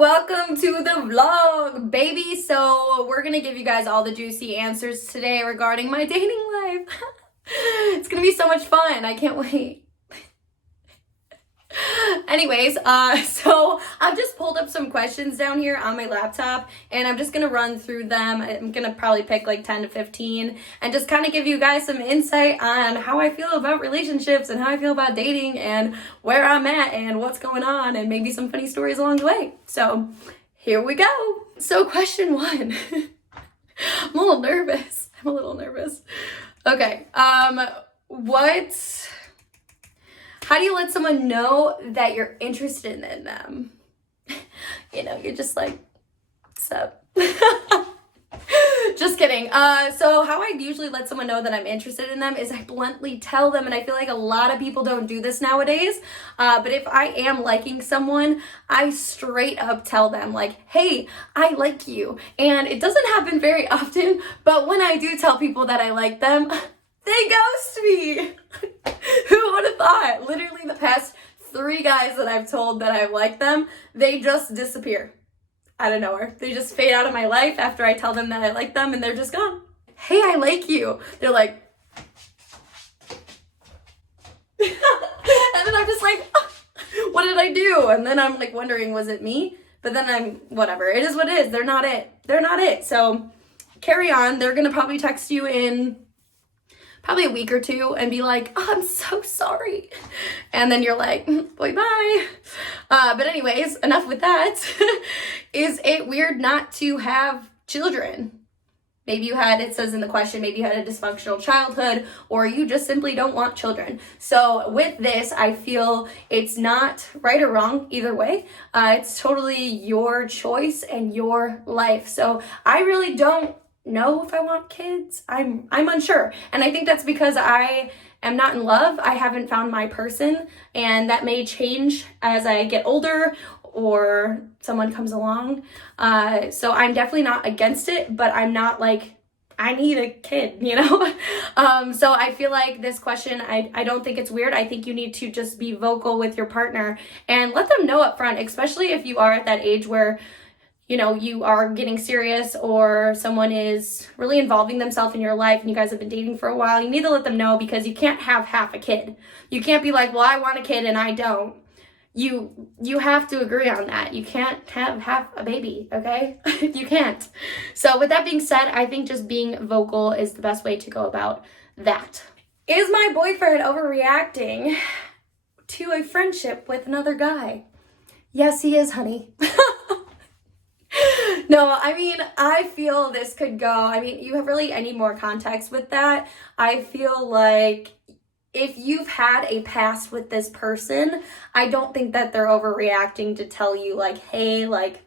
Welcome to the vlog, baby. So we're gonna give you guys all the juicy answers today regarding my dating life. It's gonna be so much fun. I can't wait. Anyways, so I've just pulled up some questions down here on my laptop and I'm just gonna run through them. I'm gonna probably pick like 10 to 15 and just kind of give you guys some insight on how I feel about relationships and how I feel about dating and where I'm at and what's going on and maybe some funny stories along the way. So here we go. So question one. I'm a little nervous. Okay, how do you let someone know that you're interested in them? You're just like, what's up? Just kidding. So how I usually let someone know that I'm interested in them is I bluntly tell them, and I feel like a lot of people don't do this nowadays. But if I am liking someone, I straight up tell them like, hey, I like you. And it doesn't happen very often, but when I do tell people that I like them, they ghost me. Who would have thought? Literally the past 3 guys that I've told that I like them, they just disappear out of nowhere. They just fade out of my life after I tell them that I like them and they're just gone. Hey, I like you. They're like, and then I'm just like, what did I do? And then I'm like wondering, was it me? But then whatever. It is what it is. They're not it. So carry on. They're going to probably text you in probably a week or 2 and be like, oh, I'm so sorry. And then you're like, boy, bye. But anyways, enough with that. Is it weird not to have children? Maybe it says in the question, maybe you had a dysfunctional childhood or you just simply don't want children. So with this, I feel it's not right or wrong either way. It's totally your choice and your life. So I really don't know if I want kids. I'm unsure. And I think that's because I am not in love. I haven't found my person, and that may change as I get older or someone comes along. So I'm definitely not against it, but I'm not like, I need a kid, So I feel like this question, I don't think it's weird. I think you need to just be vocal with your partner and let them know up front, especially if you are at that age where you are getting serious or someone is really involving themselves in your life and you guys have been dating for a while. You need to let them know because you can't have half a kid. You can't be like, well, I want a kid and I don't. You have to agree on that. You can't have half a baby, okay? You can't. So with that being said, I think just being vocal is the best way to go about that. Is my boyfriend overreacting to a friendship with another guy? Yes, he is, honey. No, I feel this could go, you have really any more context with that. I feel like if you've had a past with this person, I don't think that they're overreacting to tell you like, hey, like,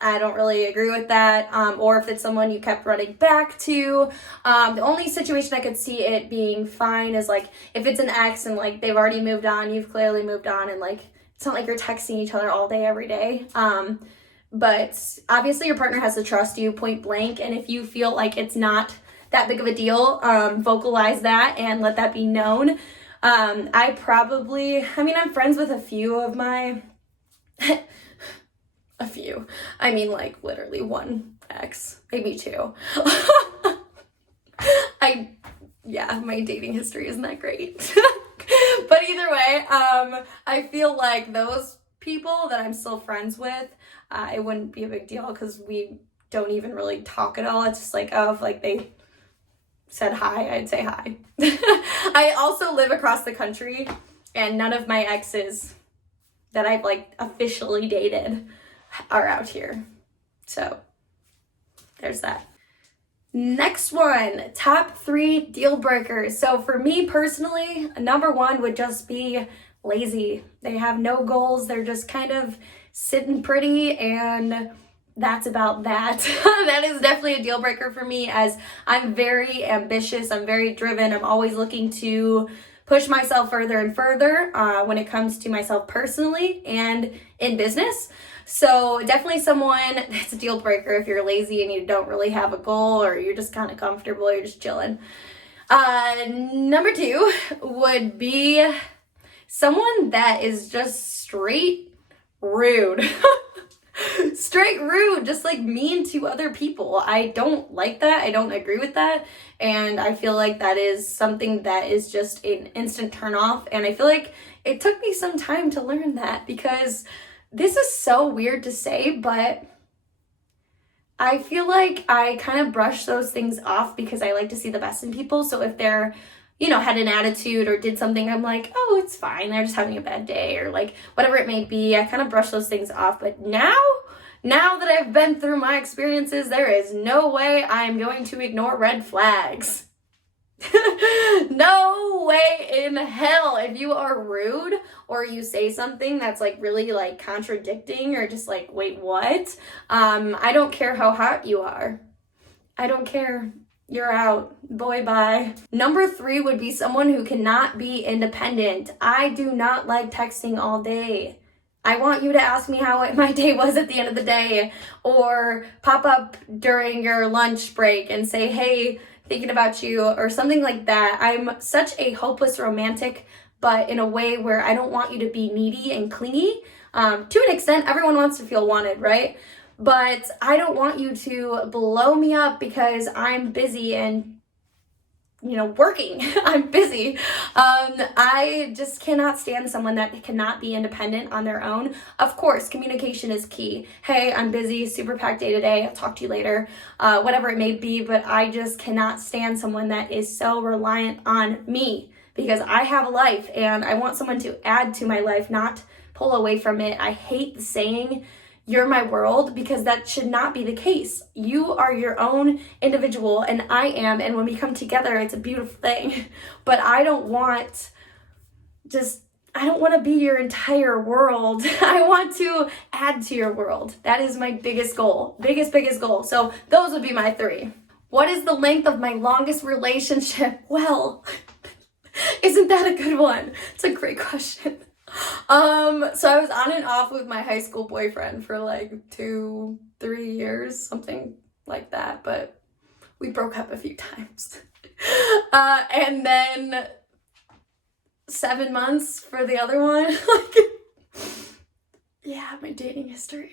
I don't really agree with that. Or if it's someone you kept running back to. The only situation I could see it being fine is like, if it's an ex and like they've already moved on, you've clearly moved on, and like, it's not like you're texting each other all day, every day. But obviously your partner has to trust you point blank. And if you feel like it's not that big of a deal, vocalize that and let that be known. I'm friends with a few of my, like literally 1 ex, maybe 2. My dating history isn't that great. But either way, I feel like those people that I'm still friends with, it wouldn't be a big deal because we don't even really talk at all. It's just like, oh, if like they said hi, I'd say hi. I also live across the country and none of my exes that I've like officially dated are out here. So there's that. Next one, top 3 deal breakers. So for me personally, number 1 would just be lazy. They have no goals. They're just kind of sitting pretty, and that's about that. That is definitely a deal breaker for me, as I'm very ambitious. I'm very driven. I'm always looking to push myself further and further when it comes to myself personally and in business. So definitely someone that's a deal breaker if you're lazy and you don't really have a goal, or you're just kind of comfortable, you're just chilling. Number 2 would be someone that is just straight rude. straight rude, just like mean to other people. I don't like that. I don't agree with that. And I feel like that is something that is just an instant turn off. And I feel like it took me some time to learn that, because this is so weird to say, but I feel like I kind of brush those things off because I like to see the best in people. So if they're, had an attitude or did something, I'm like, oh, it's fine. They're just having a bad day, or like whatever it may be. I kind of brush those things off. But now that I've been through my experiences, there is no way I'm going to ignore red flags. No way in hell. If you are rude or you say something that's like really like contradicting or just like, wait, what? I don't care how hot you are. I don't care. You're out. Boy, bye. Number 3 would be someone who cannot be independent. I do not like texting all day. I want you to ask me how my day was at the end of the day, or pop up during your lunch break and say, hey, thinking about you, or something like that. I'm such a hopeless romantic, but in a way where I don't want you to be needy and clingy. To an extent, everyone wants to feel wanted, right? But I don't want you to blow me up because I'm busy and working. I'm busy. I just cannot stand someone that cannot be independent on their own. Of course, communication is key. Hey, I'm busy, super packed day today. I'll talk to you later. Whatever it may be, but I just cannot stand someone that is so reliant on me, because I have a life and I want someone to add to my life, not pull away from it. I hate the saying, you're my world, because that should not be the case. You are your own individual and I am, and when we come together, it's a beautiful thing. But I don't want to be your entire world. I want to add to your world. That is my biggest goal. Biggest goal. So those would be my 3. What is the length of my longest relationship? Well, isn't that a good one? It's a great question. So I was on and off with my high school boyfriend for like 2-3 years, something like that, but we broke up a few times. And then 7 months for the other one. Yeah, my dating history.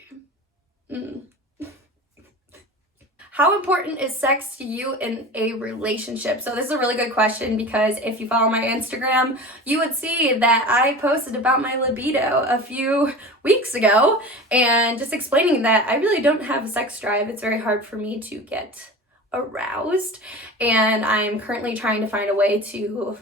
How important is sex to you in a relationship? So this is a really good question, because if you follow my Instagram, you would see that I posted about my libido a few weeks ago, and just explaining that I really don't have a sex drive. It's very hard for me to get aroused, and I'm currently trying to find a way to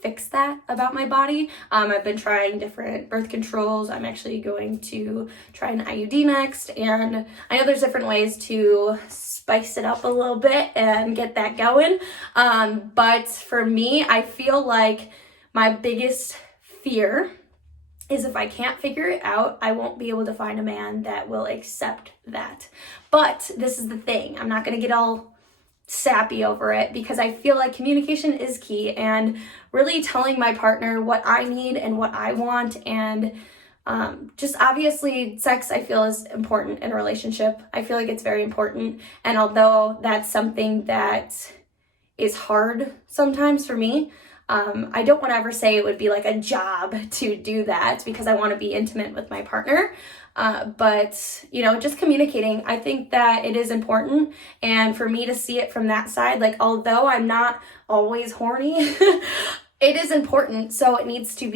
fix that about my body. I've been trying different birth controls. I'm actually going to try an IUD next, and I know there's different ways to spice it up a little bit and get that going. But for me, I feel like my biggest fear is if I can't figure it out, I won't be able to find a man that will accept that. But this is the thing. I'm not going to get all sappy over it, because I feel like communication is key, and really telling my partner what I need and what I want, and just obviously sex I feel is important in a relationship. I feel like it's very important, and although that's something that is hard sometimes for me, I don't want to ever say it would be like a job to do that, because I want to be intimate with my partner. But just communicating, I think that it is important. And for me to see it from that side, like, although I'm not always horny, it is important. So it needs to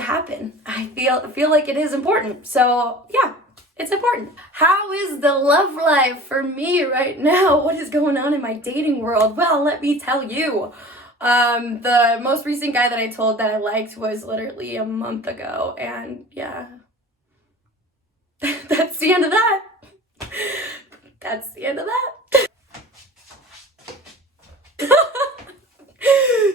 happen. I feel like it is important. So yeah, it's important. How is the love life for me right now? What is going on in my dating world? Well, let me tell you. The most recent guy that I told that I liked was literally a month ago, and yeah, that's the end of that. That's the end of that.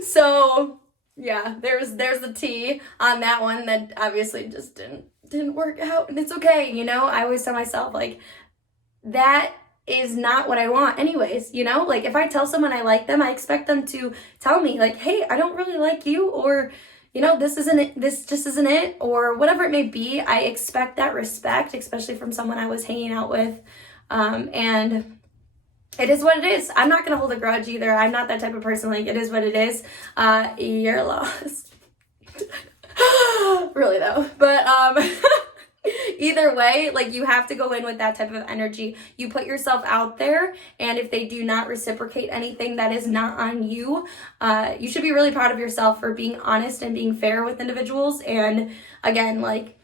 So yeah, there's the tea on that one that obviously just didn't work out, and it's okay. I always tell myself, like, that is not what I want anyways, like, if I tell someone I like them, I expect them to tell me, like, hey, I don't really like you, or this just isn't it, or whatever it may be. I expect that respect, especially from someone I was hanging out with, and it is what it is. I'm not gonna hold a grudge either. I'm not that type of person. Like, it is what it is. You're lost. Really though, but either way, like, you have to go in with that type of energy. You put yourself out there, and if they do not reciprocate anything, that is not on you. You should be really proud of yourself for being honest and being fair with individuals. And again, like,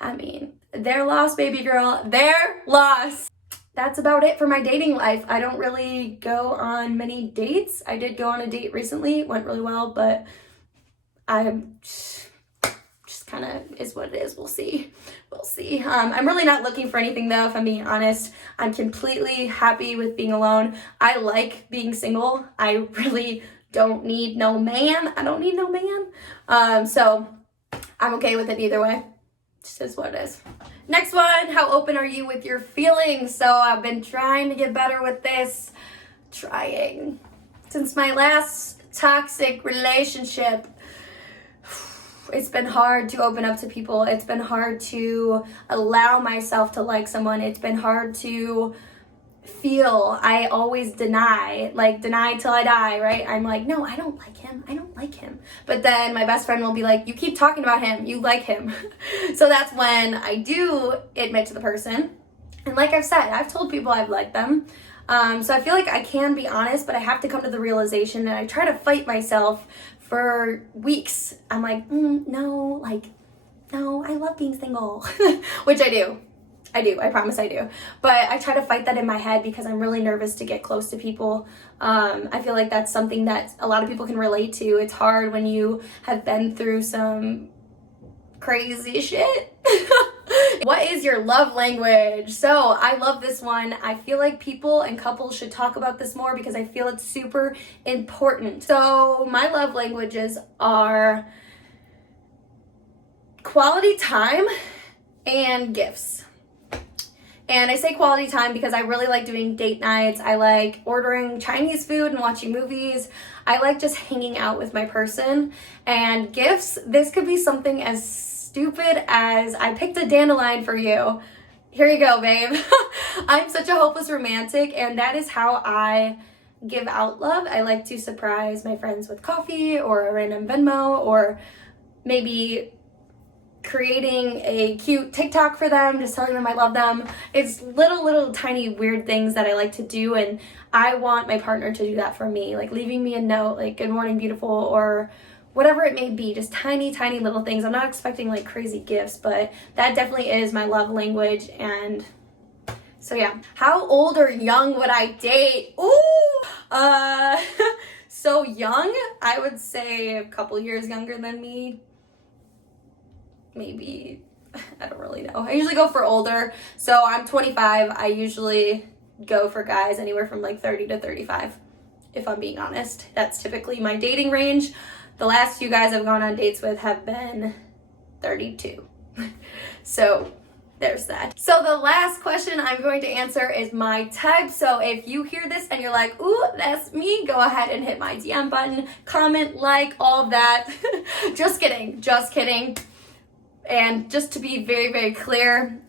I mean, their loss, baby girl, their loss. That's about it for my dating life. I don't really go on many dates. I did go on a date recently. It went really well, but I'm just kind of is what it is. We'll see. We'll see. I'm really not looking for anything, though, if I'm being honest. I'm completely happy with being alone. I like being single. I really don't need no man. I don't need no man. So I'm okay with it either way. Just is what it is. Next one, how open are you with your feelings? So I've been trying to get better with this. Since my last toxic relationship, it's been hard to open up to people. It's been hard to allow myself to like someone. It's been hard to feel. I always deny till I die, right? I'm like, no, I don't like him. But then my best friend will be like, you keep talking about him. You like him. So that's when I do admit to the person. And like I've said, I've told people I've liked them. So I feel like I can be honest, but I have to come to the realization, and I try to fight myself for weeks. I'm like, no, I love being single, which I do. I promise I do. But I try to fight that in my head because I'm really nervous to get close to people. I feel like that's something that a lot of people can relate to. It's hard when you have been through some crazy shit. What is your love language? So I love this one. I feel like people and couples should talk about this more because I feel it's super important. So my love languages are quality time and gifts. And I say quality time because I really like doing date nights. I like ordering Chinese food and watching movies. I like just hanging out with my person. And gifts, this could be something as stupid as, I picked a dandelion for you. Here you go, babe. I'm such a hopeless romantic, and that is how I give out love. I like to surprise my friends with coffee or a random Venmo, or maybe creating a cute TikTok for them, just telling them I love them. It's little tiny weird things that I like to do, and I want my partner to do that for me, like leaving me a note like good morning beautiful or whatever it may be, just tiny little things. I'm not expecting like crazy gifts, but that definitely is my love language. And so yeah. How old or young would I date? Ooh, so young, I would say a couple years younger than me. Maybe, I don't really know. I usually go for older. So I'm 25. I usually go for guys anywhere from like 30 to 35, if I'm being honest. That's typically my dating range. The last few guys I've gone on dates with have been 32. So there's that. So the last question I'm going to answer is my type. So if you hear this and you're like, ooh, that's me, go ahead and hit my DM button, comment, like, all of that. Just kidding. And just to be very clear,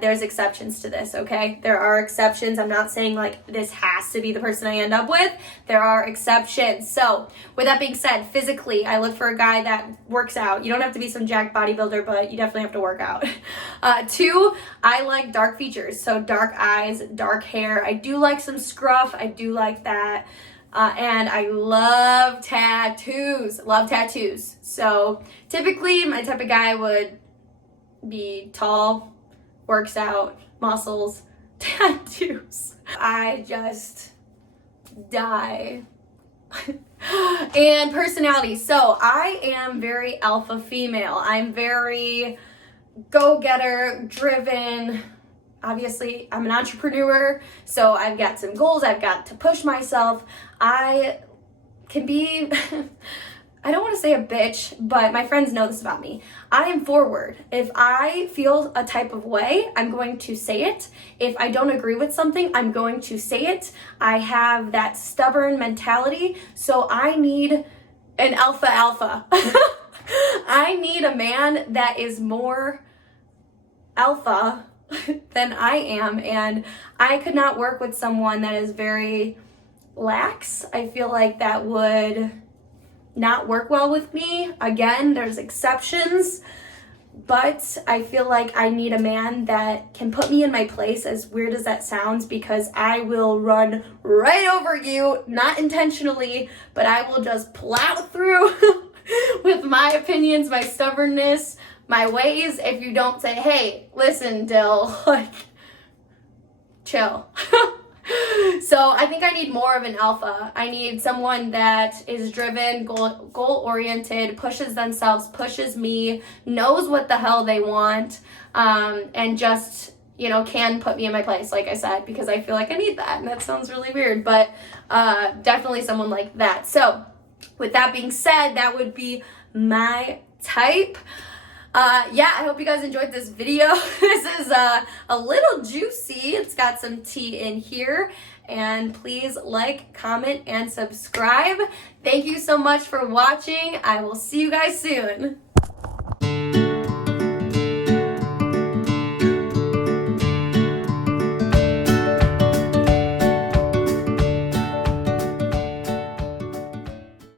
there's exceptions to this, okay? There are exceptions. I'm not saying like this has to be the person I end up with. There are exceptions. So with that being said, physically, I look for a guy that works out. You don't have to be some jacked bodybuilder, but you definitely have to work out. 2, I like dark features. So dark eyes, dark hair. I do like some scruff. I do like that. And I love tattoos. So typically my type of guy would be tall, works out, muscles, tattoos. I just die. And personality. So I am very alpha female. I'm very go-getter, driven. Obviously, I'm an entrepreneur, so I've got some goals. I've got to push myself. I can be, I don't want to say a bitch, but my friends know this about me. I am forward. If I feel a type of way, I'm going to say it. If I don't agree with something, I'm going to say it. I have that stubborn mentality, so I need an alpha. I need a man that is more alpha than I am, and I could not work with someone that is very lax. I feel like that would not work well with me. Again, there's exceptions, But I feel like I need a man that can put me in my place, as weird as that sounds, because I will run right over you, not intentionally, but I will just plow through with my opinions, my stubbornness, my ways, if you don't say, hey, listen, Dill, like, chill. So I think I need more of an alpha. I need someone that is driven, goal-oriented, pushes themselves, pushes me, knows what the hell they want, and just, you know, can put me in my place, like I said, because I feel like I need that. And that sounds really weird, but definitely someone like that. So with that being said, that would be my type. Yeah, I hope you guys enjoyed this video. This is a little juicy. It's got some tea in here. And please like, comment, and subscribe. Thank you so much for watching. I will see you guys soon.